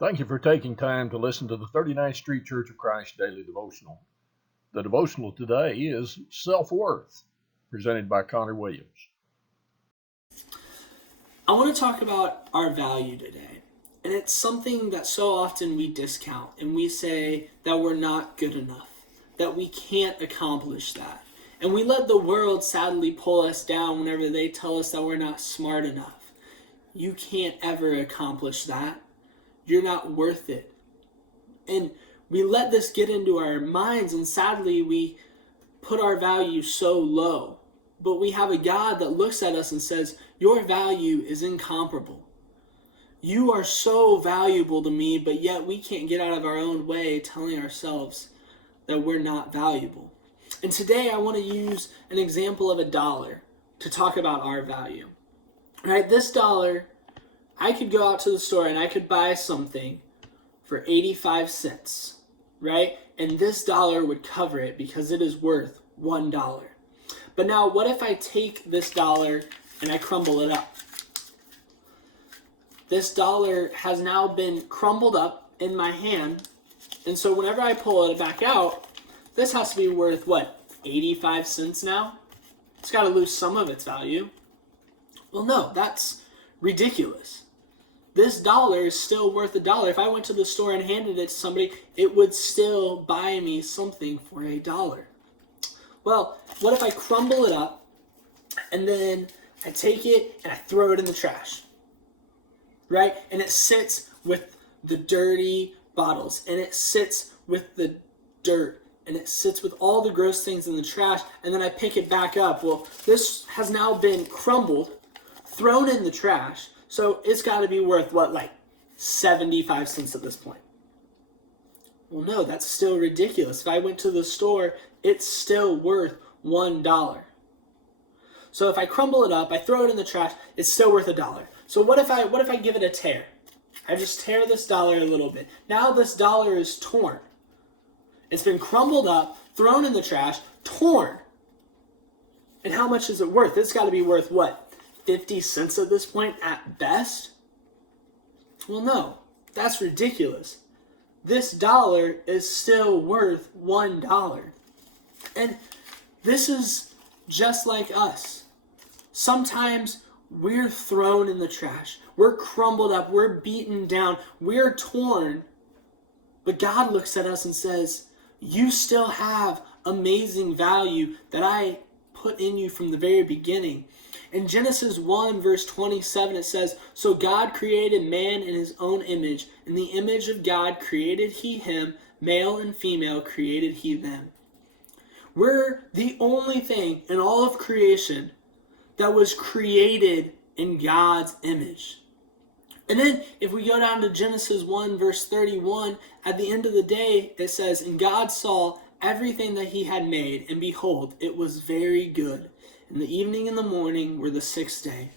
Thank you for taking time to listen to the 39th Street Church of Christ Daily Devotional. The devotional today is Self-Worth, presented by Connor Williams. I want to talk about our value today. And it's something that so often we discount and we say that we're not good enough, that we can't accomplish that. And we let the world sadly pull us down whenever they tell us that we're not smart enough. You can't ever accomplish that. You're not worth it. And we let this get into our minds, and sadly we put our value so low. But we have a God that looks at us and says, your value is incomparable. You are so valuable to me, but yet we can't get out of our own way telling ourselves that we're not valuable. And today I want to use an example of $1 to talk about our value. Right, this dollar, I could go out to the store and I could buy something for 85 cents, right? And this dollar would cover it because it is worth $1. But now what if I take this dollar and I crumble it up? This dollar has now been crumbled up in my hand, and so whenever I pull it back out, this has to be worth, what, 85 cents now? It's got to lose some of its value. Well, no, that's ridiculous. This dollar is still worth $1. If I went to the store and handed it to somebody, it would still buy me something for $1. Well, what if I crumble it up and then I take it and I throw it in the trash? Right? And it sits with the dirty bottles, and it sits with the dirt, and it sits with all the gross things in the trash, and then I pick it back up. Well, this has now been crumbled, thrown in the trash, so it's got to be worth, what, like 75 cents at this point. Well, no, that's still ridiculous. If I went to the store, it's still worth $1. So if I crumble it up, I throw it in the trash, it's still worth $1. So what if I give it a tear? I just tear this dollar a little bit. Now this dollar is torn. It's been crumbled up, thrown in the trash, torn. And how much is it worth? It's got to be worth, what, 50 cents at this point at best? Well, no, that's ridiculous. This dollar is still worth $1. And this is just like us. Sometimes we're thrown in the trash. We're crumbled up. We're beaten down. We're torn. But God looks at us and says, you still have amazing value that I put in you from the very beginning. In Genesis 1 verse 27 it says, so God created man in his own image. In the image of God created he him. Male and female created he them. We're the only thing in all of creation that was created in God's image. And then if we go down to Genesis 1 verse 31, at the end of the day it says, and God saw everything that he had made, and behold, it was very good. And the evening and the morning were the sixth day.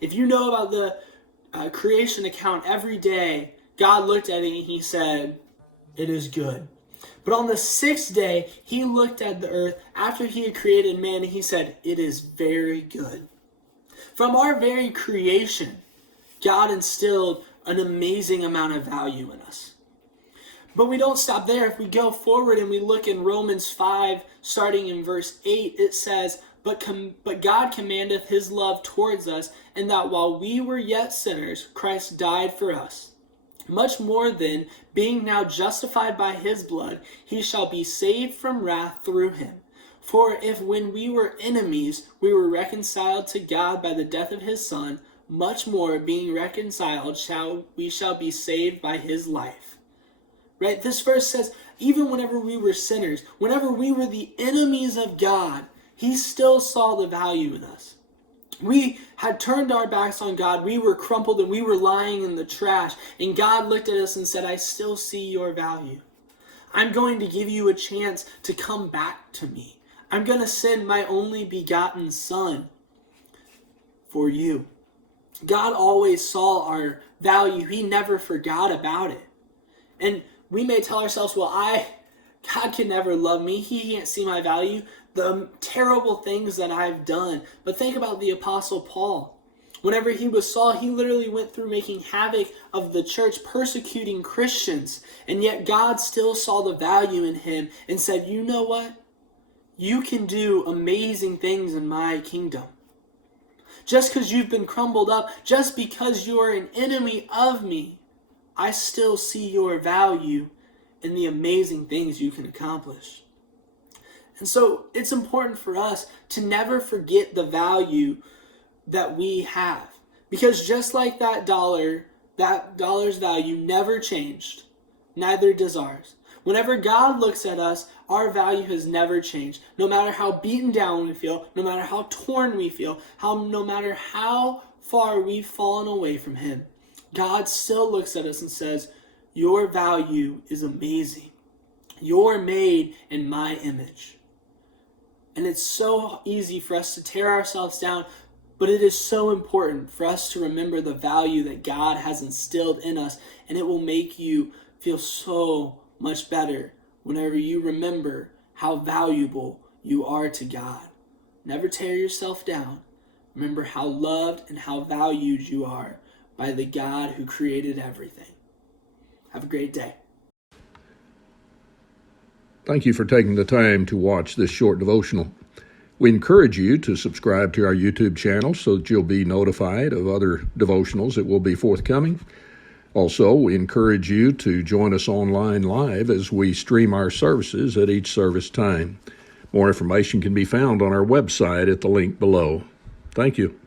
If you know about the creation account, every day God looked at it and he said, it is good. But on the sixth day, he looked at the earth after he had created man, and he said, it is very good. From our very creation, God instilled an amazing amount of value in us. But we don't stop there. If we go forward and we look in Romans 5, starting in verse 8, it says, But God commandeth his love towards us, and that while we were yet sinners, Christ died for us. Much more then, being now justified by his blood, he shall be saved from wrath through him. For if when we were enemies, we were reconciled to God by the death of his Son, much more being reconciled we shall be saved by his life. Right? This verse says, even whenever we were sinners, whenever we were the enemies of God, he still saw the value in us. We had turned our backs on God. We were crumpled and we were lying in the trash. And God looked at us and said, I still see your value. I'm going to give you a chance to come back to me. I'm going to send my only begotten Son for you. God always saw our value. He never forgot about it. And we may tell ourselves, well, God can never love me. He can't see my value. The terrible things that I've done. But think about the Apostle Paul. Whenever he was Saul, he literally went through making havoc of the church, persecuting Christians. And yet God still saw the value in him and said, you know what? You can do amazing things in my kingdom. Just because you've been crumbled up, just because you're an enemy of me, I still see your value in the amazing things you can accomplish. And so it's important for us to never forget the value that we have. Because just like that dollar's value never changed, neither does ours. Whenever God looks at us, our value has never changed. No matter how beaten down we feel, no matter how torn we feel, no matter how far we've fallen away from him, God still looks at us and says, your value is amazing. You're made in my image. And it's so easy for us to tear ourselves down, but it is so important for us to remember the value that God has instilled in us, and it will make you feel so much better whenever you remember how valuable you are to God. Never tear yourself down. Remember how loved and how valued you are by the God who created everything. Have a great day. Thank you for taking the time to watch this short devotional. We encourage you to subscribe to our YouTube channel so that you'll be notified of other devotionals that will be forthcoming. Also, we encourage you to join us online live as we stream our services at each service time. More information can be found on our website at the link below. Thank you.